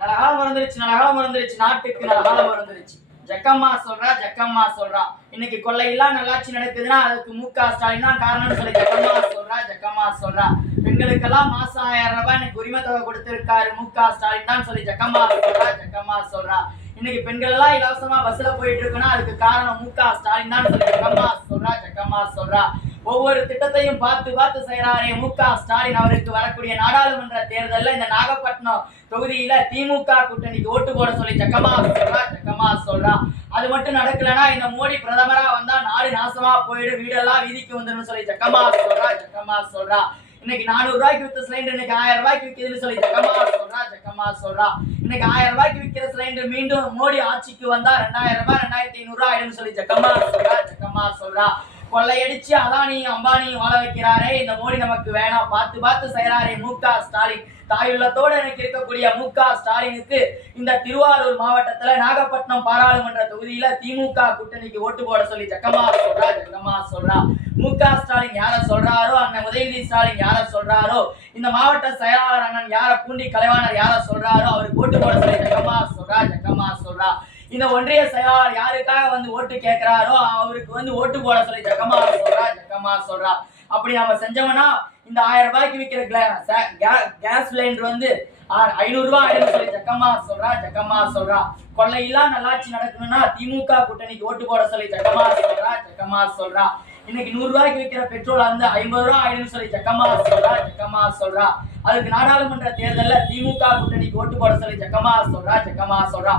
நலகாலம் மறந்துருச்சு நலகாலம் மறந்துருச்சு நாட்டுக்கு நலகாலம் மறந்துருச்சு. ஜக்கம்மா சொல்றா ஜக்கம்மா சொல்றா. இன்னைக்கு கொள்ளையெல்லாம் நல்லாட்சி நடக்குதுன்னா அதுக்கு மு க ஸ்டாலின் தான் காரணம்னு சொல்லி ஜக்கம்மா சொல்றா ஜக்கம்மா சொல்றா. பெண்களுக்கெல்லாம் மாசம் ஆயிரம் ரூபாய் இன்னைக்கு உரிமை தொகை கொடுத்திருக்காரு மு க ஸ்டாலின் தான் சொல்லி ஜக்கம்மா சொல்றா ஜக்கம்மா சொல்றா. இன்னைக்கு பெண்கள் எல்லாம் இலவசமா பஸ்ல போயிட்டு இருக்குன்னா அதுக்கு காரணம் மு க ஸ்டாலின் தான் சொல்லி ஜக்கம்மா சொல்றா ஜக்கம்மா சொல்றா. ஒவ்வொரு திட்டத்தையும் பார்த்து பார்த்து செய்யறாரே மு க ஸ்டாலின் அவருக்கு வரக்கூடிய நாடாளுமன்ற தேர்தலில் இந்த நாகப்பட்டினம் தொகுதியில திமுக கூட்டணிக்கு ஓட்டு போட சொல்லி சக்கமா சொல்றா ஜக்கமா சொல்றா. அது மட்டும் நடக்கலன்னா இந்த மோடி பிரதமரா வந்தா நாடு நாசமா போயிடும் வீடெல்லாம் வீதிக்கு வந்துடும் சொல்லி சக்கமா சொல்றா சக்கமா சொல்றா. இன்னைக்கு நானூறு ரூபாய்க்கு வித்த சிலிண்டர் இன்னைக்கு ஆயிரம் ரூபாய்க்கு விற்குதுன்னு சொல்லி ஜக்கமா சொல்றா ஜக்கமா சொல்றா. இன்னைக்கு ஆயிரம் ரூபாய்க்கு விற்கிற சிலிண்டர் மீண்டும் மோடி ஆட்சிக்கு வந்தா ரெண்டாயிரம் ரூபாய் ரெண்டாயிரத்தி ஐநூறு ரூபாய் ஆயிடும்னு சொல்லி ஜக்கமா சொல்றா ஜக்கமா சொல்றா. கொள்ளையடிச்சு அதானியும் அம்பானியும் வாழ வைக்கிறாரே. இந்த மோடி நமக்கு வேணாம் பார்த்து பார்த்து செய்யறாரே மு க. ஸ்டாலின். தாயுள்ளத்தோடு எனக்கு இருக்கக்கூடிய மு க. ஸ்டாலினுக்கு இந்த திருவாரூர் மாவட்டத்துல நாகப்பட்டினம் பாராளுமன்ற தொகுதியில திமுக கூட்டணிக்கு ஓட்டு போட சொல்லி ஜக்கமா சொல்றா ஜக்கமா சொல்றா. மு க. ஸ்டாலின் யார சொல்றாரோ அண்ணன் உதயநிதி ஸ்டாலின் யார சொல்றாரோ இந்த மாவட்ட செயலாளர் அண்ணன் யார பூண்டி கலைவாணர் யார சொல்றாரோ அவருக்கு ஓட்டு போட சொல்லி ஜக்கமா சொல்றா ஜக்கமா சொல்றா. இந்த ஒன்றிய செயலாளர் யாருக்காக வந்து ஓட்டு கேட்கிறாரோ அவருக்கு வந்து ஓட்டு போட சொல்லி ஜக்கமா சொல்றா ஜக்கமா சொல்றா. அப்படி நம்ம செஞ்சோம்னா இந்த ஆயிரம் ரூபாய்க்கு விற்கிற கேஸ் சிலிண்டர் வந்து ஐநூறு ரூபாய் ஆயிரம் சொல்லி ஜக்கமா சொல்றா ஜக்கமா சொல்றா. கொள்ளையெல்லாம் நல்லாட்சி நடக்கணும்னா திமுக கூட்டணிக்கு ஓட்டு போட சொல்லி ஜக்கமா சொல்றா ஜக்கமா சொல்றா. இன்னைக்கு நூறு ரூபாய்க்கு விற்கிற பெட்ரோல் வந்து ஐம்பது ரூபாய் ஆயிடும்னு சொல்லி ஜக்கமா சொல்றா ஜக்கமா சொல்றா. அதுக்கு நாடாளுமன்ற தேர்தலில் திமுக கூட்டணிக்கு ஓட்டு போட சொல்லி ஜக்கமா சொல்றா ஜக்கமா சொல்றா.